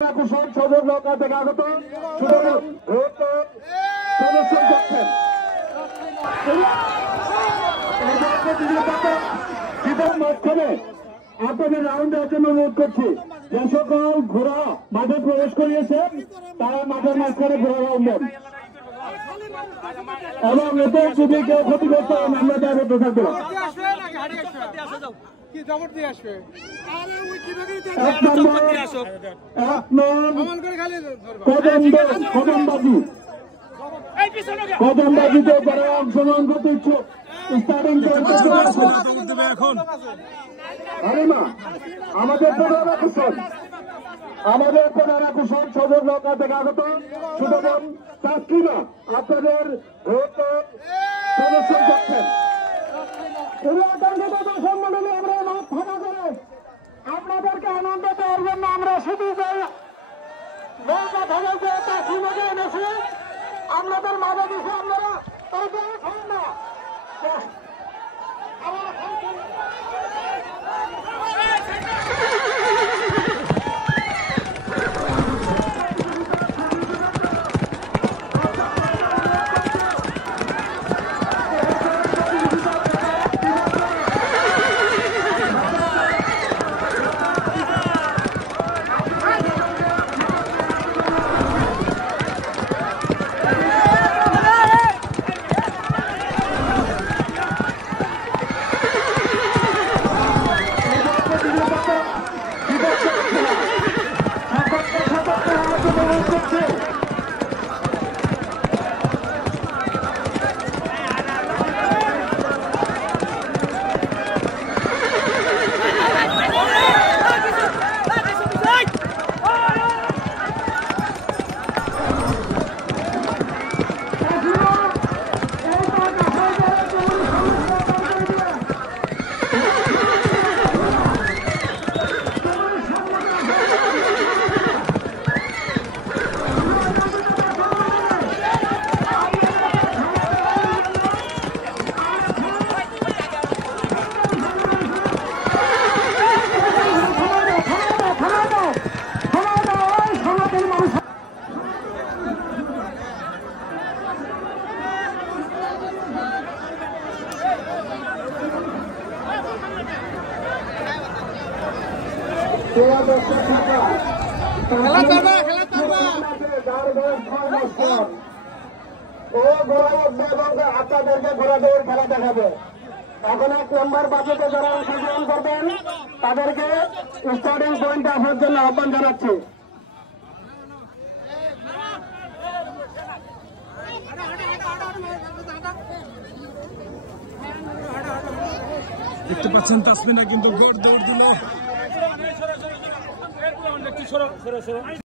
কুশল সদর নৌকা থেকে আগত প্রদর্শন করছেন। মাঝখানে আপনাদের রাউন্ড দেওয়ার জন্য অনুরোধ করছি, যে সকল ঘোড়া মাঠে প্রবেশ করিয়েছেন তারা মাঠের মাঝখানে ঘোড়া রাউন্ড দেন এবং এতে যদি কেউ ক্ষতিগ্রস্ত হন আমরা দায়বদ্ধ থাকবো। কদমবাজিতে যারা অংশগ্রহণ করতে ইচ্ছুক স্টার্টিং এখন আমাদের প্রধান আকর্ষণ সদর নৌকা থেকে আগত সুতরাং তাস্কিমা আপনাদের প্রদর্শন করছেন। আপনাদেরকে আনন্দ দেওয়ার জন্য আমরা শুধু নৌকা থেকে তাস্কিমাকে এনেছি আপনাদের মাঝে দিচ্ছি। আপনারা না আপনাদেরকে ঘোড়া দৌড় খেলা দেখাবে। এখন 1 নম্বর বাজেটে যারা অংশগ্রহণ করবেন তাদেরকে স্টার্টিং পয়েন্টে আসার জন্য আহ্বান জানাচ্ছি। দেখতে পাচ্ছেন তাসমিনা কিন্তু দৌড় দিল।